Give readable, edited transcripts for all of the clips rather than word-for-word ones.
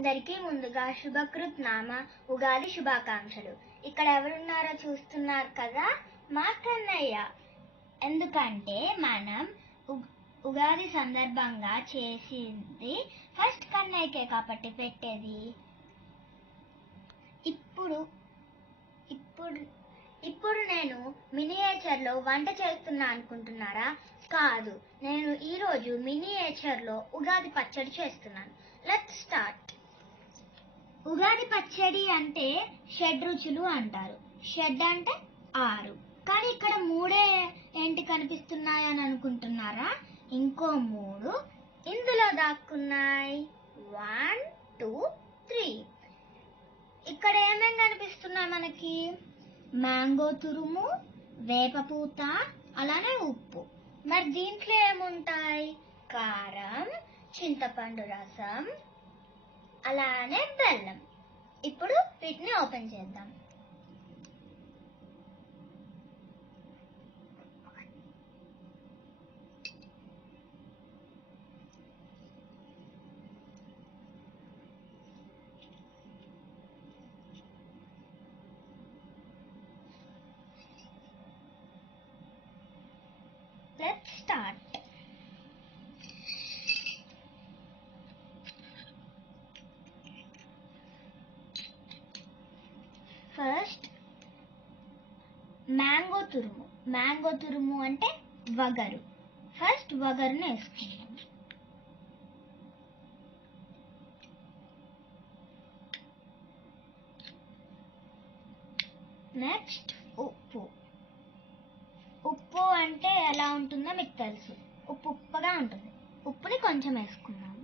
అందరికీ ముందుగా శుభకృత్ నామ ఉగాది శుభాకాంక్షలు. ఇక్కడ ఎవరున్నారో చూస్తున్నారు కదా, మా కన్నయ్య. ఎందుకంటే మనం ఉగాది సందర్భంగా చేసింది ఫస్ట్ కన్నయ్యకే కాబట్టి పెట్టేది. ఇప్పుడు నేను మినియేచర్లో వంట చేస్తున్నా అనుకుంటున్నారా? కాదు, నేను ఈరోజు మినియేచర్లో ఉగాది పచ్చడి చేస్తున్నాను. Let's start. ఉగాది పచ్చడి అంటే షడ్ రుచులు అంటారు. షడ్ అంటే 6, కానీ ఇక్కడ 3 ఏంటి కనిపిస్తున్నాయని అనుకుంటున్నారా? ఇంకో 3 ఇందులో దాక్కున్నాయి. 1, 2, 3. ఇక్కడ ఏమేం కనిపిస్తున్నాయి మనకి? మ్యాంగో తురుము, వేపపూత, అలానే ఉప్పు. మరి దీంట్లో ఏముంటాయి? కారం, చింతపండు రసం, అలానే బెల్లం. ఇప్పుడు వీటిని ఓపెన్ చేద్దాం. Let's start. ఫస్ట్ మ్యాంగో తురుము. మ్యాంగో తురుము అంటే వగరు. ఫస్ట్ వగరుని వేసుకుందాం. నెక్స్ట్ ఉప్పు. ఉప్పు అంటే ఎలా ఉంటుందో మీకు తెలుసు, ఉప్పుగా ఉంటుంది. ఉప్పుని కొంచెం వేసుకుందాం.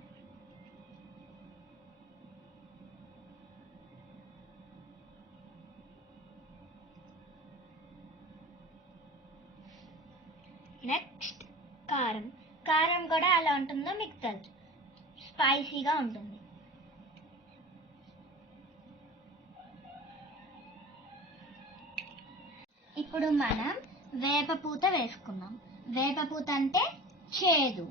నెక్స్ట్ కారం. కారం కూడా ఎలా ఉంటుందో మీకు తెలుసు, స్పైసీగా ఉంటుంది. ఇప్పుడు మనం వేపపూత వేసుకుందాం. వేపపూత అంటే చేదు.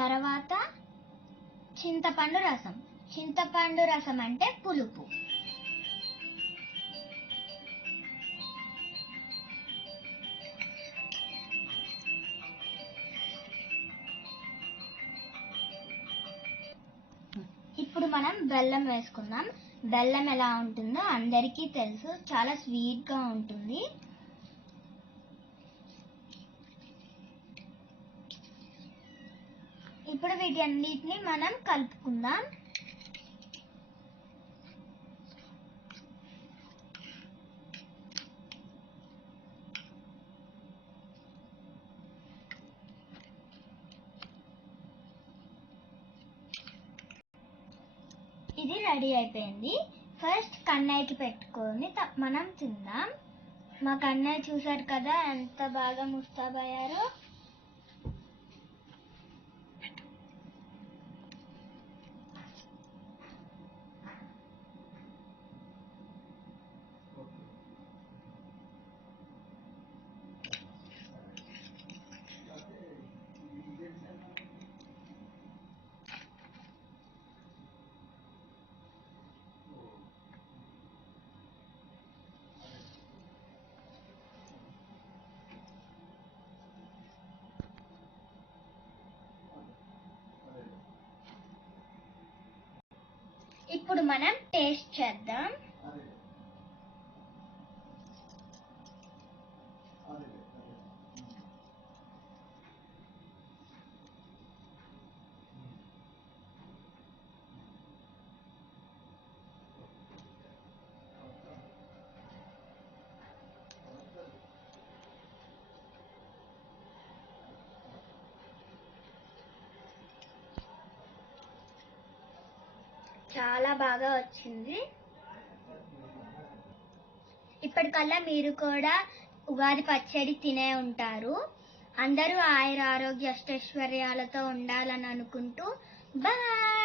తర్వాత చింతపండు రసం. చింతపండు రసం అంటే పులుపు. ఇప్పుడు మనం బెల్లం వేసుకుందాం. బెల్లం ఎలా ఉంటుందో అందరికీ తెలుసు, చాలా స్వీట్గా ఉంటుంది. ఇప్పుడు వీటన్నిటిని మనం కలుపుకుందాం. ఇది రెడీ అయిపోయింది. ఫస్ట్ కన్నయ్యకి పెట్టుకొని మనం తిందాం. మా కన్నయ్య చూసారు కదా ఎంత బాగా ముస్తాబయ్యారో. ఇప్పుడు మనం టేస్ట్ చేద్దాం. చాలా బాగా వచ్చింది. ఇప్పటికల్లా మీరు కూడా ఉగాది పచ్చడి తినే ఉంటారు. అందరూ ఆయుర ఆరోగ్య అష్టైశ్వర్యాలతో ఉండాలని అనుకుంటూ బాయ్.